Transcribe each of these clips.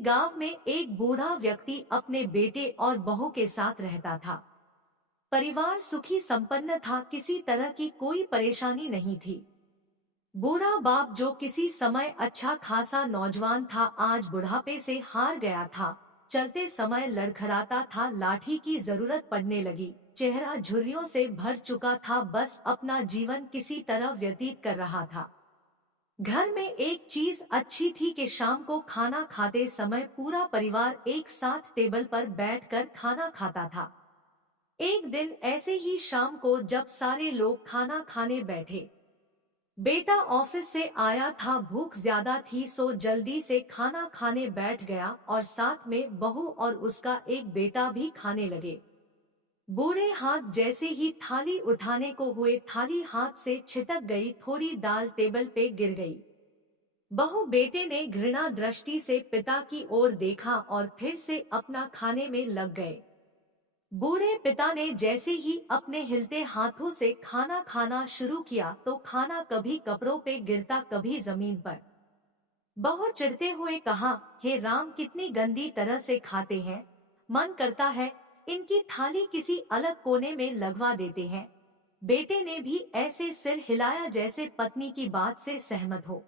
गांव में एक बूढ़ा व्यक्ति अपने बेटे और बहू के साथ रहता था। परिवार सुखी संपन्न था, किसी तरह की कोई परेशानी नहीं थी। बूढ़ा बाप जो किसी समय अच्छा खासा नौजवान था, आज बुढ़ापे से हार गया था। चलते समय लड़खड़ाता था, लाठी की जरूरत पड़ने लगी। चेहरा झुर्रियों से भर चुका था, बस अपना जीवन किसी तरह व्यतीत कर रहा था। घर में एक चीज अच्छी थी कि शाम को खाना खाते समय पूरा परिवार एक साथ टेबल पर बैठकर खाना खाता था। एक दिन ऐसे ही शाम को जब सारे लोग खाना खाने बैठे, बेटा ऑफिस से आया था, भूख ज्यादा थी सो जल्दी से खाना खाने बैठ गया और साथ में बहू और उसका एक बेटा भी खाने लगे। बूढ़े हाथ जैसे ही थाली उठाने को हुए, थाली हाथ से छिटक गई, थोड़ी दाल टेबल पे गिर गई। बहू बेटे ने घृणा दृष्टि से पिता की ओर देखा और फिर से अपना खाने में लग गए। बूढ़े पिता ने जैसे ही अपने हिलते हाथों से खाना खाना शुरू किया तो खाना कभी कपड़ों पे गिरता, कभी जमीन पर। बहू चिढ़ते हुए कहा, हे राम, कितनी गंदी तरह से खाते हैं, मन करता है इनकी थाली किसी अलग कोने में लगवा देते हैं। बेटे ने भी ऐसे सिर हिलाया जैसे पत्नी की बात से सहमत हो।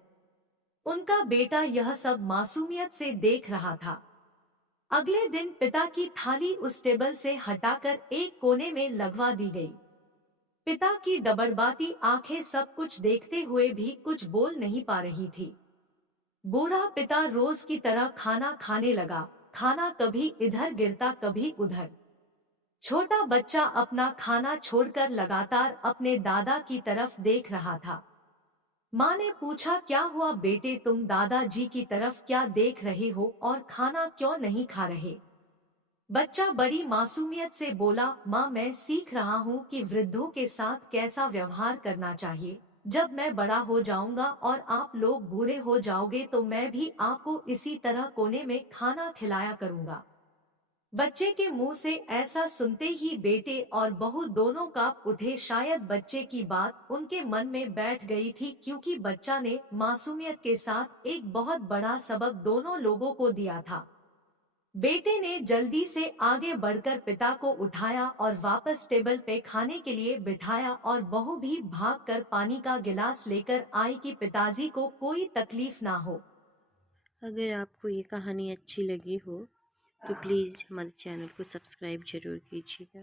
उनका बेटा यह सब मासूमियत से देख रहा था। अगले दिन पिता की थाली उस टेबल से हटाकर एक कोने में लगवा दी गई। पिता की डबडबाती आंखें सब कुछ देखते हुए भी कुछ बोल नहीं पा रही थी। बूढ़ा पिता रोज की तरह खाना खाने लगा। खाना कभी इधर गिरता, कभी उधर। छोटा बच्चा अपना खाना छोड़कर लगातार अपने दादा की तरफ देख रहा था। माँ ने पूछा, क्या हुआ बेटे, तुम दादाजी की तरफ क्या देख रहे हो और खाना क्यों नहीं खा रहे? बच्चा बड़ी मासूमियत से बोला, माँ, मैं सीख रहा हूँ कि वृद्धों के साथ कैसा व्यवहार करना चाहिए। जब मैं बड़ा हो जाऊंगा और आप लोग बूढ़े हो जाओगे तो मैं भी आपको इसी तरह कोने में खाना खिलाया करूंगा। बच्चे के मुंह से ऐसा सुनते ही बेटे और बहू दोनों कांप उठे। शायद बच्चे की बात उनके मन में बैठ गई थी, क्योंकि बच्चा ने मासूमियत के साथ एक बहुत बड़ा सबक दोनों लोगों को दिया था। बेटे ने जल्दी से आगे बढ़कर पिता को उठाया और वापस टेबल पे खाने के लिए बिठाया और बहू भी भागकर पानी का गिलास लेकर आई कि पिताजी को कोई तकलीफ ना हो। अगर आपको ये कहानी अच्छी लगी हो तो प्लीज़ हमारे चैनल को सब्सक्राइब ज़रूर कीजिएगा।